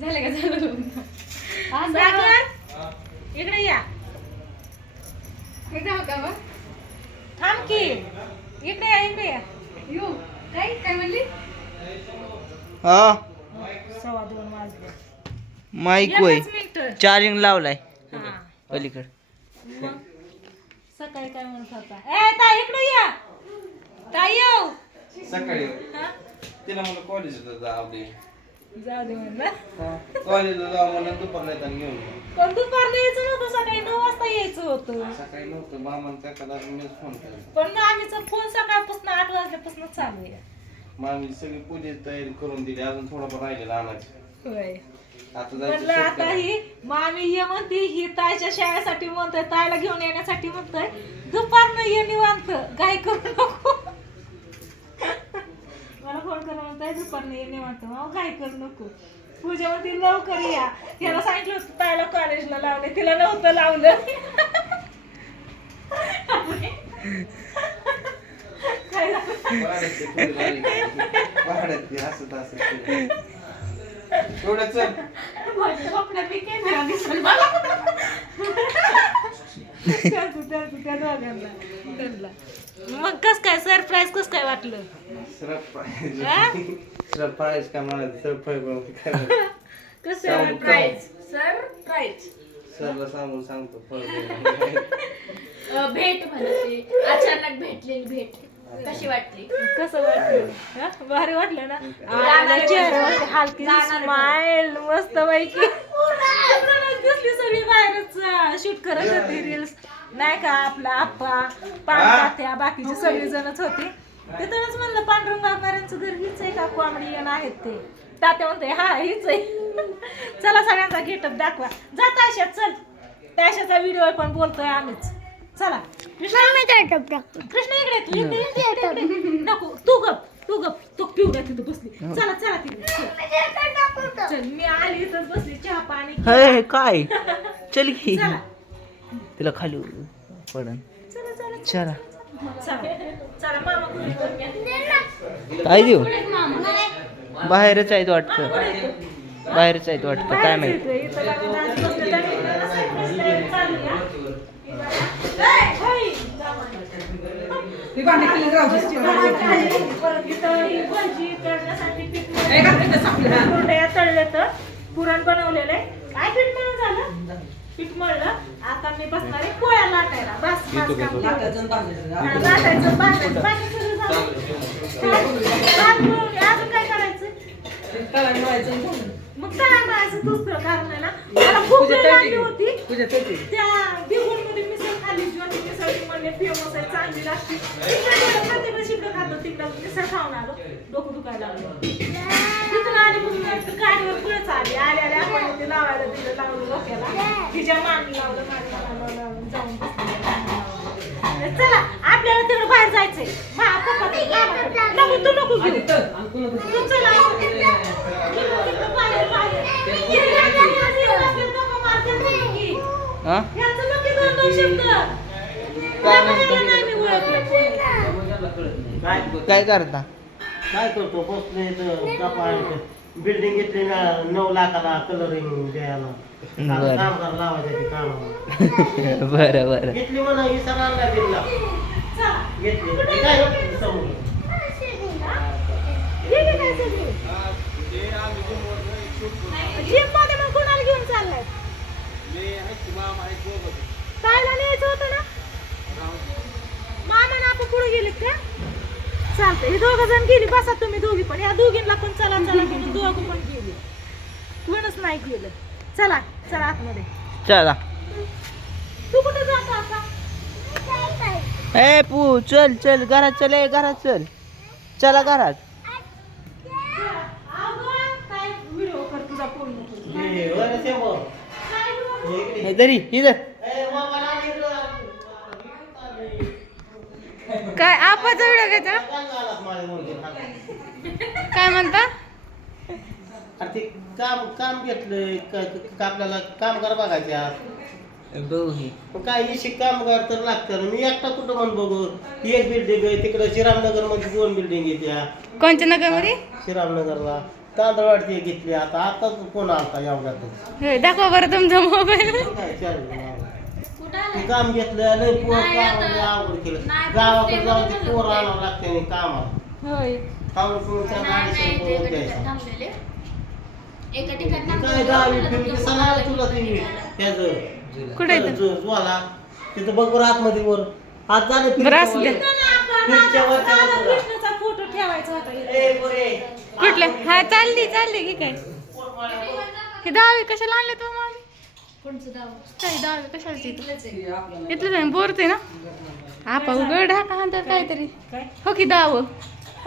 झालं का? झालं सागर? इकडे या. हे जाऊ का बा थांब की. इकडे या इकडे या. यो काय काय म्हणली? हा. सव्वा दोन वाजले. माईक वय एकच मिनिट. चार्जिंग लावलाय. हा. पलीकडे. मग सकाळी काय म्हणत होता? ए ताई इकडे या. ताई येऊ. सकाळी. हा? तिला मला कॉलेजला जाऊ दे जाऊ दे. म्हणलं कॉलेजला जाऊ म्हणून दुपारला येताना घेऊन ये. पण दुपारला यायचं नव्हतं सकाळी नऊ वाजता यायचं होतं. सकाळी नव्हतं मामांचा एखादा मी फोन केला. पण मग फोन सकाळपासून आठ वाजल्यापासून चालू आहे. मामी सगळी पूजेची तयारी करून दिली अजून थोडंफार राहिलेलं आणायचं. होय. आता म्हणलं जायचं आता ही मामी ये म्हणते ही ताईच्या शाळेसाठी म्हणतोय ताईला घेऊन येण्यासाठी म्हणतोय. दुपारनं ये निवांत घाई करू नको. फोन करून म्हणतोय दुपारनं ये निवांत. मग घाई करू नको. पूजा म्हणते लवकर या. त्याला सांगितलं होतं कॉलेजला लावले तिला नव्हतं लावलं. काय माझ्या मी कॅमेरा दिसेल मला त्या दोघांना. त्यांना. मग कस काय? सरप्राईज कस काय वाटलं? सरप्राईज हा? सरप्राईज काय म्हणायचं सरप्राईज काय म्हणायचं? कस सरप्राईज सरप्राईज सरला सांगून सांगतो परत भेट म्हणजे अचानक भेटलेली भेट. कशी वाटली? कसं वाटलं? हा? भारी वाटलं ना? हलकी स्माइल मस्त पैकी. दिसली सगळी बाहेरच. शूट करत होती रील्स नाही का आपला आप्पा पांढऱ्या बाकीचे सगळी जणच होती तिथूनच म्हणलं पांडुरंग गावकऱ्यांचं घर हीच आहे का कॉमेडियन आहेत ते? तात्या म्हणते हा हीच आहे. चला सगळ्यांचा गेटअप दाखवा. जा ताशात चल. ताशाचा व्हिडिओ पण बोलतोय आम्हीच. चला. कृष्णा कृष्ण इकडे तू इकडे इकडे. नको तू गप तू गप. तू पिवड्या तिथं बसली. चला चला तिकडे. चल. चल मी आली इथंच बसली चहा पाणी हे काय? चल की. चला. तिला खाली पडन चला चला. चला. चला. चला मामा कुठे करून काय देऊ? बाहेरच आहेत वाटतं. बाहेरच आहेत वाटतं. काय माहिती? पुरण बनवलेलं आहे. काय पीठ मळलं आता मी बसणार आहे पोळ्या लाटायला. बस माझं काम तेवढंच. हा, लाटायचं भाजायचं बाकी सगळं झालं. भात मळून घे. अजून काय करायचं? मग काय म्हणायचं दुसरं कारण आहे ना. मला खूप वेळ लागली होती. त्या मध्ये मिसळ खाल्ली ज्योती मिसळ ती म्हणले फेमस आहे चांगली लागते. तिकडे गेलं, प्रत्येक शिकं खातो तिकडं मिसळ खाऊन आलो. डोकं दुखायला लागलं. मग गाडीवर आली. आले आले आपण ते लावायला दिलं लावलं डोक्याला. तिच्या लावलं जाऊन बसली. चला आपल्याला तिकडे बाहेर जायचंय. मा पप्पा ते. नको तू नको घेऊ. तू चला. तिकडं बाहेर, बाहेर. आपल्याला नको मारतात नाही की. हा? यांचं नक्की दोन दोन शब्द. काय मला नाही मी ओळखलं कोणी. काय करता? काय करतो? बसले बिल्डिंग घेतली ना नऊ लाखाला कलरिंग द्यायला. आता बरं. कामगार लावायचे ते कामाला. बरं बरं. घेतली म्हणा ही सरांना बिल्ला चला. घेतली. हे काय रे? समोर. ये की काय सगळी? जीपमध्ये मग कोणाला घेऊन चाललाय ताईला न्यायचं होतं ना मामा ना आपण पुढे गेले का चालतंय हे दोघं जण गेली बसा तुम्ही दोघी पण. या दोघींना पण चला चला म्हणून दोघं पण गेली. कोणच नाही गेलं. चला चला आतमध्ये. चला. तू कुठे जातो आता? ए पू चल चल घरात चल ए घरात चल. चला घरात. व्हिडिओ कर तुझा फोन हे? हे. हे दरी इथं ए, मोबाईल आण इकडं. काय? आपाचा व्हिडिओ घ्यायचा काय म्हणता? अरे ते काम काम घेतलंय का- का आपल्याला कामगार बघायचे आज. दोघी मग काय इशी कामगार तर लागतं मी एकटा कुठं म्हण बघू? एक बिल्डिंग आहे तिकडं श्रीरामनगरमध्ये दोन बिल्डिंग आहे त्या. कोणत्या नगरमध्ये? श्रीरामनगरला. तांदळवाडी घेतली. आता आताच कोण आलता एवढ्यातच? होय, दाखवा बरं तुमचा मोबाईल काय? ते काम घेतलं लय पोर नाही, काम आता- लय अवघड केलं नाही, गावाकडे ते जाऊन ते पोर. आणावं लागते कामाला होय खाऊन पिऊन त्यांना नाही, अडीचशे नाही, रुपये ते एका ठिकाणी द्यायचा थांबलेले. एका ठिकाणी काय. गावी तुला ते त्याचं कुठे आहे ते? ज्वाला तिथं बघ बरं आतमध्ये वर हात झाले बरं असू दे. फिरच्या वर त्या बाजूला. कृष्णाचा फोटो ठेवायचा होता इथे. ए, पोरे. कुठल्या हा चालली चालली की काय हे दहावी कशाला आणले तो काय दहावी कशाला तिथं. इथलं जाईन बोरते ना? आपा उघड. ढाका म्हणतात काहीतरी. हो की दाव.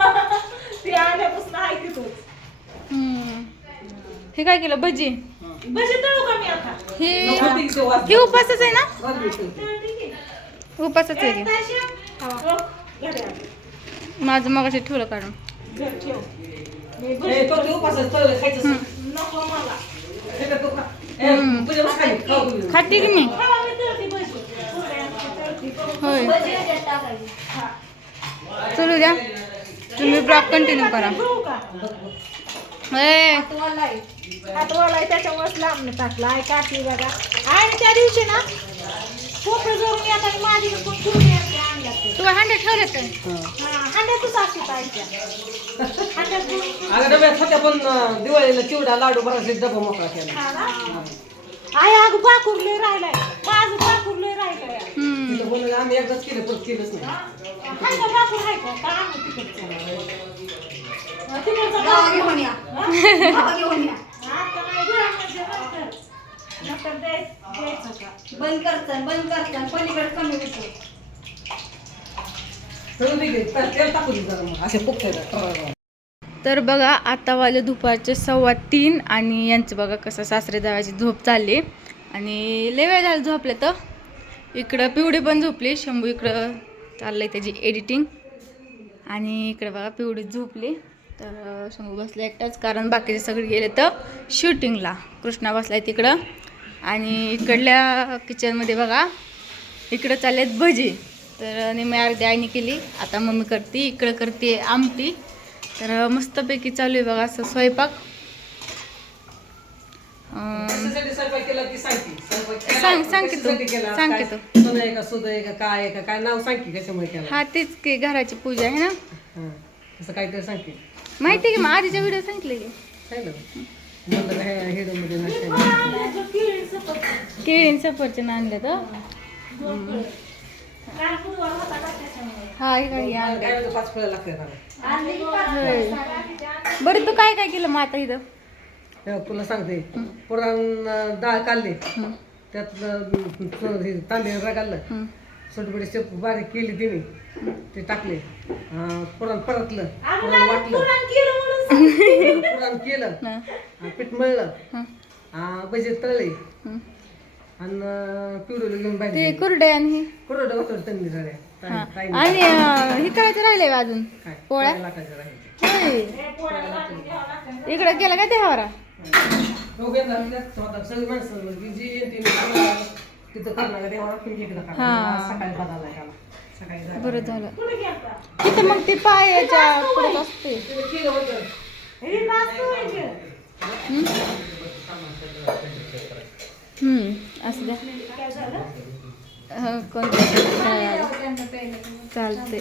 हे काय केलं? भजी. भजी तळू का मी आता? हे हे उपासच आहे ना? उपासच आहे की? हो. माझं मगाशी ठेवलं काढून. घर खाते की भजी पोळ्या तळते. होय. चलू द्या. तुम्ही ब्लॉग कंटिन्यू करा. का. हातवाला त्याच्यामुळेच लांबणं टाकलं. आहे काटली बघा. आणि त्या दिवशी ना कोपरं जोडून येताना माझी ते. तू हंड्रेड ठेवले तर हा, हांड्यातच असते ताईच्या हांड्यात घेऊन- अगं डब्यात होत्या पण अं, दिवाळीला चिवडा लाडू बराचसे डबा मोकळा केला हा ना? आई अगं पाकुरले राहिलाय माझं पाकुरले राहिलंय हम्म. तिथं बोललं आम्ही एकदाच केलं परत केलंच नाही हाय का पाकुर आहे का का आणू तिकडचं तिकडचं गावा पाकुर. घेऊन या. हा? गावा घेऊन या. आता नाही घरामध्ये नंतर. नंतर द्याय- द्यायचं का? बंद करतान बंद करतान पलीकडे कमी होतो तर बघा आता वाले दुपारचे सव्वा तीन आणि यांचं बघा कसं सासरे जावायची झोप चालली. आणि लय वेळ झाला झोपले तर. इकडं पिवडी पण झोपली. शंभू इकडं चाललंय त्याची एडिटिंग आणि इकडं बघा पिवडी झोपली. तर शंभू बसला एकटाच कारण बाकीचे सगळे गेले तर शूटिंगला कृष्णा बसलाय तिकडं. आणि इकडल्या किचनमध्ये बघा इकडं चाललेत भजी. तर निम्मे अर्धी आईने केली. आता मम्मी करते इकडं करते आमटी. तर मस्तपैकी चालू आहे बघा असं स्वयंपाक. सांग- सांग की तू. सांग की तू. काय काय नाव सांग की कशामुळे केला. हा तेच की घराची पूजा आहे ना? हा. असं काहीतरी सांगते माहिती आहे की मग आधीच्या व्हिडिओ सांगितले की. केळीन सफरचंद आणले तर पाच फळं. बरं तू काय काय केलं मग आता इथं? तुला सांगते. पुरण डाळ काढली. हं. त्यात तांबे काढलं. छोटी शेप बारीक केली तिने. ते टाकले. पुरण परतलं. पुरण वाटलं. पुरण केलं म्हणून सांगते. पुरण केलं. आणि पीठ मळलं. भजे तळले. आणि पिवडीला घेऊन ते कुरडे आणि हे. कुरडं होतं हा. आणि अं, हे करायचं राहिले अजून काय पोळ्या? लाटायचं राहायचं होय. इकडं गेला का देवारा दोघे जण त्यात स्वतः सगळी माणसं म्हणजे जी येते ना, तिथं करणार देवा तुम्ही इकडं करा. हा. आज सकाळी बदलला त्याला सकाळी जायला. बरं झालं? तिथं मग ती पायाच्या पुढे असते तिने केलं होतं हे नाचतो आहे की? हम्म, असं द्या? हं, कोणतं? चालते